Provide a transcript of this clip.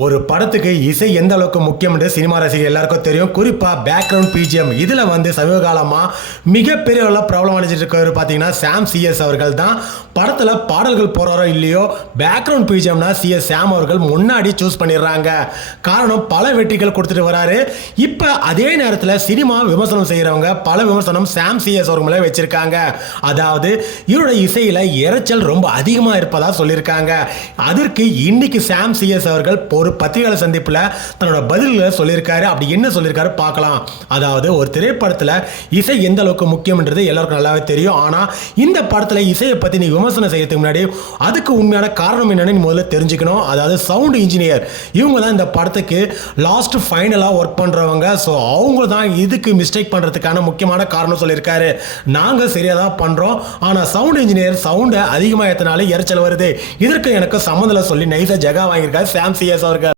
ஒரு படத்துக்கு இசை எந்த அளவுக்கு முக்கியம் என்று சினிமா ரசிகர் எல்லாருக்கும் தெரியும். குறிப்பா பேக்ரவுண்ட் பிஜிஎம் இதுல சமீப காலமா மிகப்பெரிய அளவுல பிரபலம் அடைஞ்சிட்டு இருக்கவர் பாத்தீங்கன்னா சாம் சிஎஸ் அவர்கள் தான். படத்துல பாடல்கள் போறாரோ இல்லையோ பேக்ரவுண்ட் பிஜிஎம்னா சிஎஸ் சாம் அவர்கள் முன்னாடி சூஸ் பண்ணிடுறாங்க. காரணம் பல வெற்றிகள் கொடுத்துட்டு வராரு. இப்ப அதே நேரத்தில் சினிமா விமர்சனம் செய்யறவங்க பல விமர்சனம் சாம் சிஎஸ் அவர்கள் மேல வச்சிருக்காங்க. அதாவது இவரோட இசையில இரைச்சல் ரொம்ப அதிகமா இருப்பதா சொல்லியிருக்காங்க. அதற்கு இன்னைக்கு சாம் சிஎஸ் அவர்கள் ஒரு பத்திரிகை சந்திப்புல தன்னோட பதில்களை சொல்லியிருக்காரு. அப்படி என்ன சொல்லியிருக்காரு பார்க்கலாம். அதாவது ஒரு திரைப்படத்துல இசை எந்த அளவுக்கு முக்கியம்ன்றது எல்லாருக்கும் நல்லாவே தெரியும். ஆனா இந்த படத்துல இசையை பத்தி நீ விமர்சனம் செய்யறதுக்கு முன்னாடி அதுக்கு உண்மையான காரணம் என்னன்னு முதல்ல தெரிஞ்சுக்கணும். அதாவது சவுண்ட் இன்ஜினியர் இவங்க தான் இந்த படத்துக்கு லாஸ்ட் ஃபைனலா ஒர்க் பண்றவங்க. ஸோ அவங்க தான் இதுக்கு மிஸ்டேக் பண்றதுக்கான முக்கியமான காரணம் சொல்லியிருக்காரு. நாங்க சரியா தான் பண்றோம், ஆனா சவுண்ட் இன்ஜினியர் சவுண்டை அதிகமாக ஏத்தனால இறைச்சல் வருது, இதற்கு எனக்கு சம்மந்தம் சொல்லி நைஸா ஜகா வாங்கியிருக்காரு சாம் சிஎஸ்